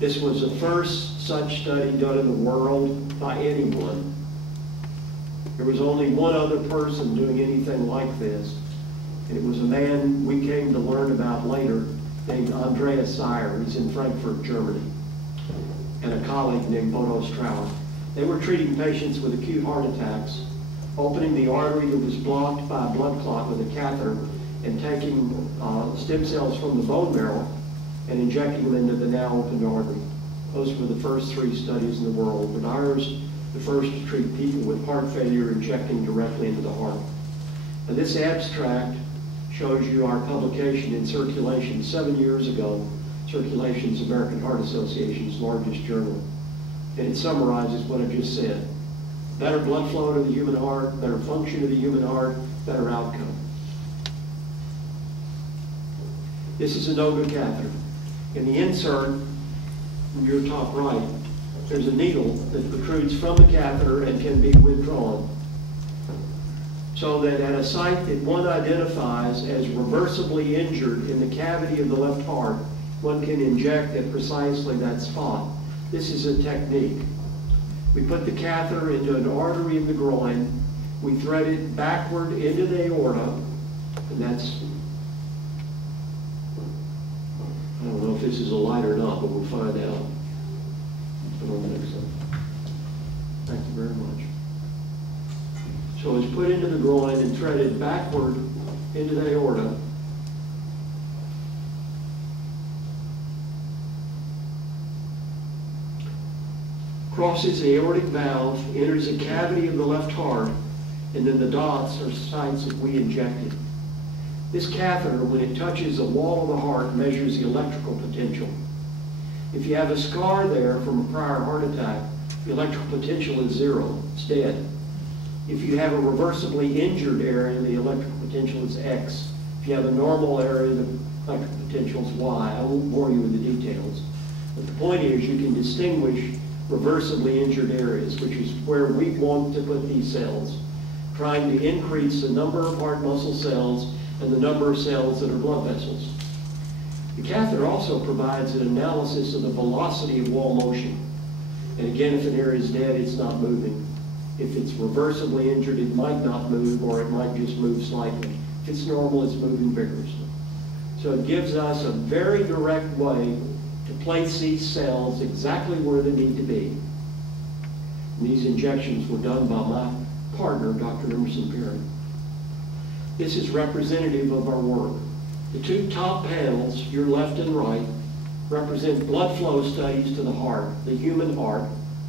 This was the first such study done in the world by anyone. There was only one other person doing anything like this, and it was a man we came to learn about later named Andreas Seyer. He's in Frankfurt, Germany, and a colleague named Bodo Strauer. They were treating patients with acute heart attacks, opening the artery that was blocked by a blood clot with a catheter and taking stem cells from the bone marrow and injecting them into the now opened artery. Those were the first 3 studies in the world, but ours, the first to treat people with heart failure injecting directly into the heart. And this abstract shows you our publication in Circulation 7 years ago. Circulation's American Heart Association's largest journal. And it summarizes what I just said. Better blood flow to the human heart, better function of the human heart, better outcome. This is a NOGA catheter. In the insert, in your top right, there's a needle that protrudes from the catheter and can be withdrawn, so that at a site that one identifies as reversibly injured in the cavity of the left heart, one can inject at precisely that spot. This is a technique. We put the catheter into an artery in the groin, we thread it backward into the aorta, and that's, I don't know if this is a light or not, but we'll find out. Come on the next slide. Thank you very much. So it's put into the groin and threaded backward into the aorta. Crosses the aortic valve, enters the cavity of the left heart, and then the dots are sites that we injected. This catheter, when it touches the wall of the heart, measures the electrical potential. If you have a scar there from a prior heart attack, the electrical potential is 0. It's dead. If you have a reversibly injured area, the electrical potential is X. If you have a normal area, the electrical potential is Y. I won't bore you with the details. But the point is you can distinguish reversibly injured areas, which is where we want to put these cells, trying to increase the number of heart muscle cells and the number of cells that are blood vessels. The catheter also provides an analysis of the velocity of wall motion. And again, if an area is dead, it's not moving. If it's reversibly injured, it might not move, or it might just move slightly. If it's normal, it's moving vigorously. So it gives us a very direct way to place these cells exactly where they need to be. And these injections were done by my partner, Dr. Emerson Perry. This is representative of our work. The 2 top panels, your left and right, represent blood flow studies to the heart, the human heart,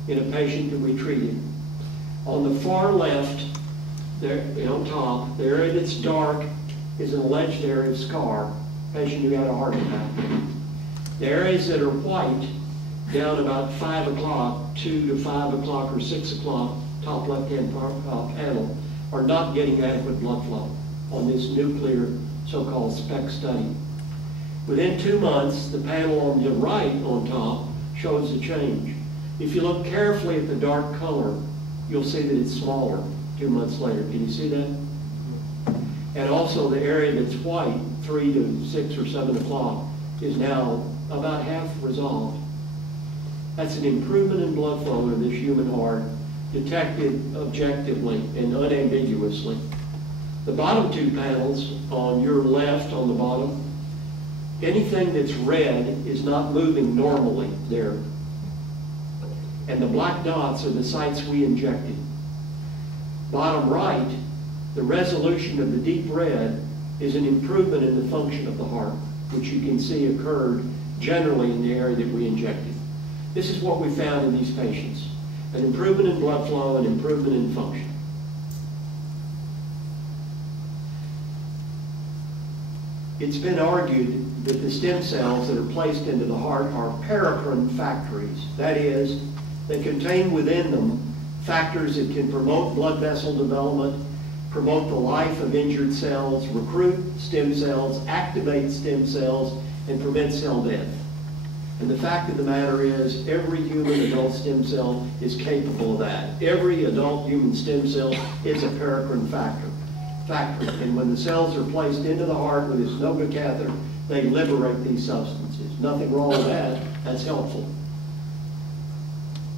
in a patient that we treated. On the far left, there on top, the area that's dark is an alleged area of scar, patient who had a heart attack. The areas that are white, down about 5 o'clock, 2 to 5 o'clock or 6 o'clock, top left-hand panel, are not getting adequate blood flow on this nuclear so-called SPEC study. Within 2 months, the panel on the right on top shows a change. If you look carefully at the dark color, you'll see that it's smaller 2 months later. Can you see that? And also the area that's white, 3 to 6 or 7 o'clock, is now about half resolved. That's an improvement in blood flow in this human heart, detected objectively and unambiguously. The bottom 2 panels on your left on the bottom, anything that's red is not moving normally there. And the black dots are the sites we injected. Bottom right, the resolution of the deep red is an improvement in the function of the heart, which you can see occurred generally in the area that we injected. This is what we found in these patients: an improvement in blood flow, an improvement in function. It's been argued that the stem cells that are placed into the heart are paracrine factories. That is, they contain within them factors that can promote blood vessel development, promote the life of injured cells, recruit stem cells, activate stem cells, and prevent cell death. And the fact of the matter is, every human adult stem cell is capable of that. Every adult human stem cell is a paracrine factor. And when the cells are placed into the heart with this NOGA catheter, they liberate these substances. Nothing wrong with that. That's helpful.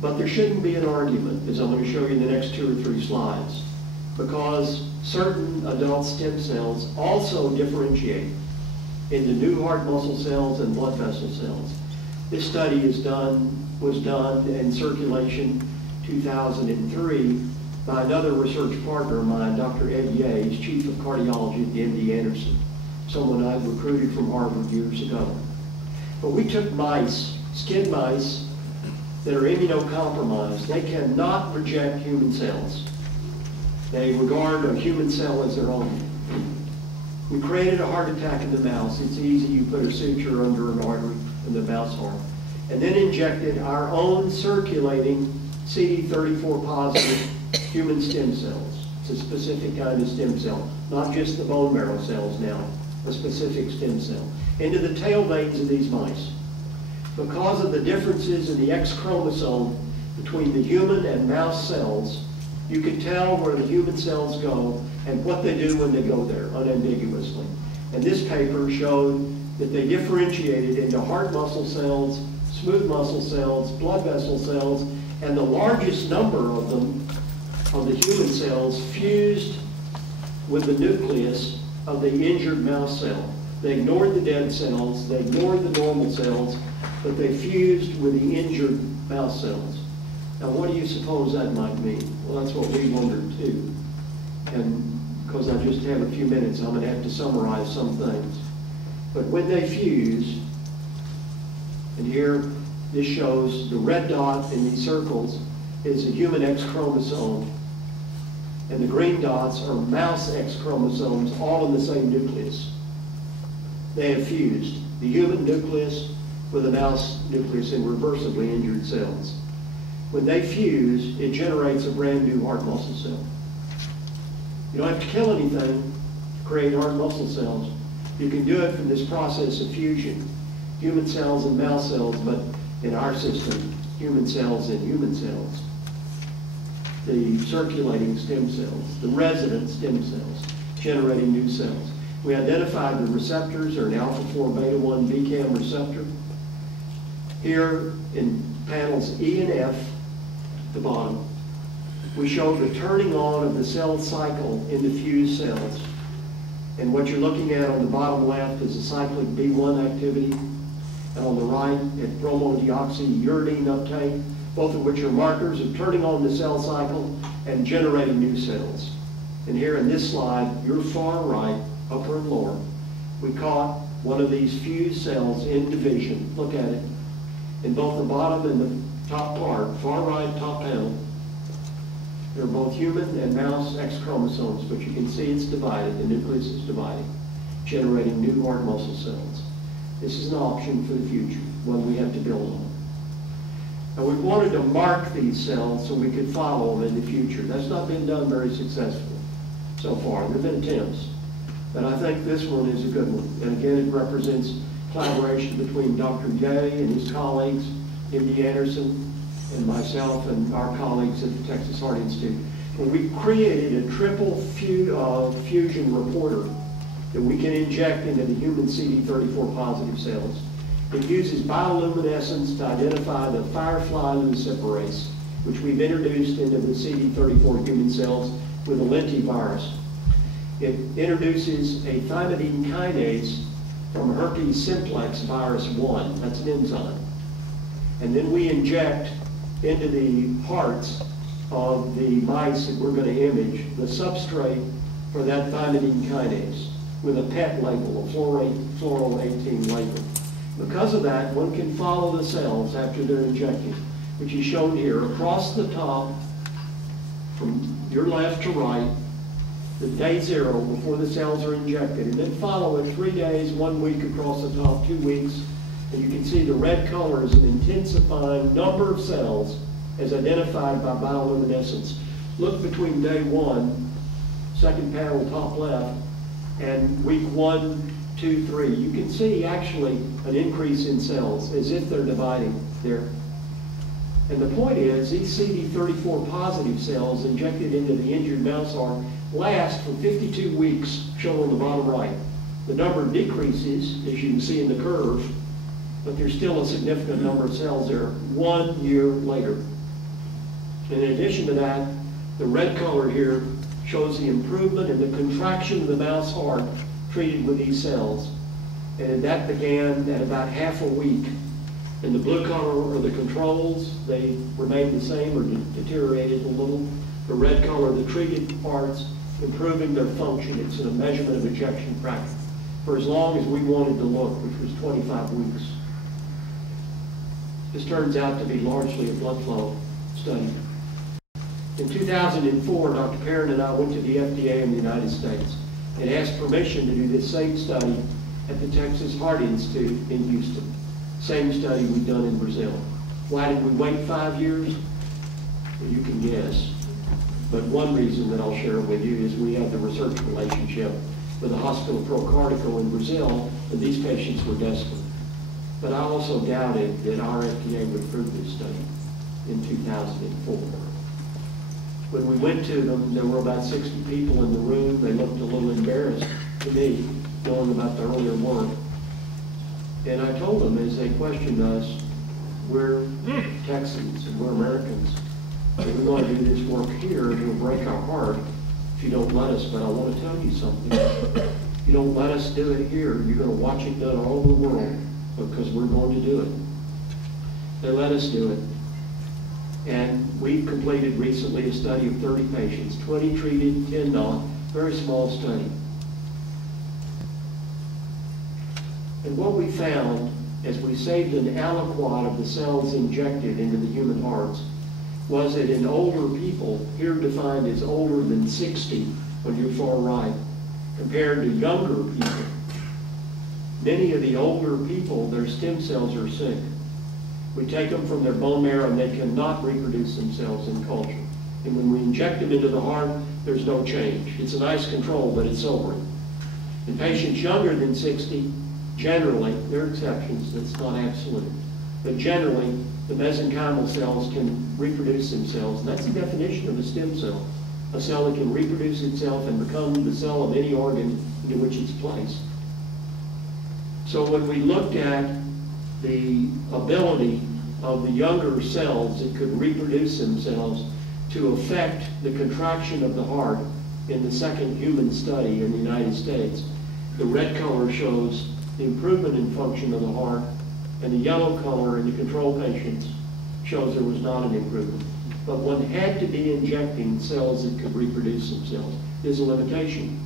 But there shouldn't be an argument, as I'm going to show you in the next 2 or 3 slides, because certain adult stem cells also differentiate into new heart muscle cells and blood vessel cells. This study was done in Circulation 2003 by another research partner of mine, Dr. Ed Yates, Chief of Cardiology at the MD Anderson, someone I recruited from Harvard years ago. But we took mice, skin mice, that are immunocompromised. They cannot reject human cells. They regard a human cell as their own. We created a heart attack in the mouse. It's easy. You put a suture under an artery in the mouse heart. And then injected our own circulating CD34 positive human stem cells. It's a specific kind of stem cell, not just the bone marrow cells now, a specific stem cell, into the tail veins of these mice. Because of the differences in the X chromosome between the human and mouse cells, you could tell where the human cells go and what they do when they go there, unambiguously. And this paper showed that they differentiated into heart muscle cells, smooth muscle cells, blood vessel cells, and the largest number of them, of the human cells, fused with the nucleus of the injured mouse cell. They ignored the dead cells, they ignored the normal cells, but they fused with the injured mouse cells. Now, what do you suppose that might mean? Well, that's what we wondered too. And because I just have a few minutes, I'm going to have to summarize some things. But when they fuse, and here this shows the red dot in these circles is a human X chromosome, and the green dots are mouse X chromosomes, all in the same nucleus. They have fused the human nucleus with a mouse nucleus in reversibly injured cells. When they fuse, it generates a brand new heart muscle cell. You don't have to kill anything to create heart muscle cells. You can do it from this process of fusion. Human cells and mouse cells, but in our system, human cells and human cells. The circulating stem cells, the resident stem cells, generating new cells. We identified the receptors are an alpha-4 beta-1 BCAM receptor. Here in panels E and F, at the bottom, we show the turning on of the cell cycle in the fused cells. And what you're looking at on the bottom left is a cyclic B1 activity, and on the right at bromodioxyuridine uptake, both of which are markers of turning on the cell cycle and generating new cells. And here in this slide, your far right, upper and lower, we caught one of these fused cells in division. Look at it. In both the bottom and the top part, far right, top panel, they're both human and mouse X chromosomes, but you can see it's divided, the nucleus is dividing, generating new heart muscle cells. This is an option for the future, one we have to build on. And we wanted to mark these cells so we could follow them in the future. That's not been done very successfully so far. There have been attempts, but I think this one is a good one. And again, it represents collaboration between Dr. Gay and his colleagues, MD Anderson, and myself and our colleagues at the Texas Heart Institute. And we created a triple fusion reporter that we can inject into the human CD34 positive cells. It uses bioluminescence to identify the firefly luciferase, which we've introduced into the CD34 human cells with a lentivirus. It introduces a thymidine kinase from herpes simplex virus 1. That's an enzyme. And then we inject into the hearts of the mice that we're going to image the substrate for that thymidine kinase with a PET label, a fluoro-18 label. Because of that, one can follow the cells after they're injected, which is shown here across the top from your left to right, the day 0 before the cells are injected, and then follow it 3 days, 1 week across the top, 2 weeks, and you can see the red color is an intensifying number of cells as identified by bioluminescence. Look between day 1, second panel top left, and week 1, 2, 3. You can see actually an increase in cells as if they're dividing there. And the point is, these CD34 positive cells injected into the injured mouse heart last for 52 weeks, shown on the bottom right. The number decreases, as you can see in the curve, but there's still a significant number of cells there 1 year later. In addition to that, the red color here shows the improvement in the contraction of the mouse heart treated with these cells. And that began at about half a week. And the blue color are the controls. They remained the same or deteriorated a little. The red color, the treated parts, improving their function. It's a measurement of ejection fraction for as long as we wanted to look, which was 25 weeks. This turns out to be largely a blood flow study. In 2004, Dr. Perrin and I went to the FDA in the United States and asked permission to do this same study at the Texas Heart Institute in Houston. Same study we've done in Brazil. Why did we wait 5 years? Well, you can guess. But one reason that I'll share with you is we have the research relationship with the Hospital Pro Cardico in Brazil, and these patients were desperate. But I also doubted that our FDA would approve this study in 2004. When we went to them, there were about 60 people in the room. They looked a little embarrassed to me, knowing about the earlier work. And I told them as they questioned us, we're Texans and we're Americans. And we want to do this work here, and it'll break our heart if you don't let us. But I want to tell you something. If you don't let us do it here, you're going to watch it done all over the world because we're going to do it. They let us do it. And we've completed recently a study of 30 patients, 20 treated, 10 not, very small study. And what we found as we saved an aliquot of the cells injected into the human hearts was that in older people, here defined as older than 60 on your far right, compared to younger people, many of the older people, their stem cells are sick. We take them from their bone marrow and they cannot reproduce themselves in culture. And when we inject them into the heart, there's no change. It's a nice control, but it's sobering. In patients younger than 60, generally, there are exceptions, that's not absolute, but generally, the mesenchymal cells can reproduce themselves, and that's the definition of a stem cell. A cell that can reproduce itself and become the cell of any organ into which it's placed. So when we looked at the ability of the younger cells that could reproduce themselves to affect the contraction of the heart in the second human study in the United States, the red color shows the improvement in function of the heart, and the yellow color in the control patients shows there was not an improvement. But one had to be injecting cells that could reproduce themselves. There's a limitation.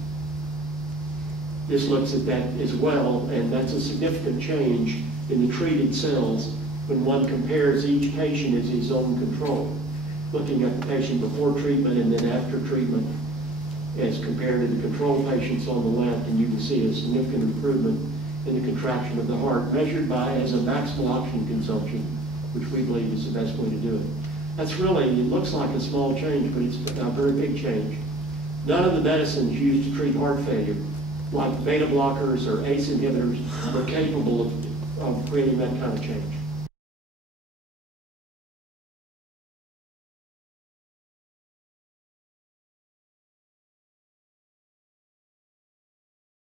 This looks at that as well, and that's a significant change in the treated cells when one compares each patient as his own control, looking at the patient before treatment and then after treatment as compared to the control patients on the left, and you can see a significant improvement in the contraction of the heart, measured by as a maximal oxygen consumption, which we believe is the best way to do it. That's really, it looks like a small change, but it's a very big change. None of the medicines used to treat heart failure, like beta blockers or ACE inhibitors, are capable of creating that kind of change.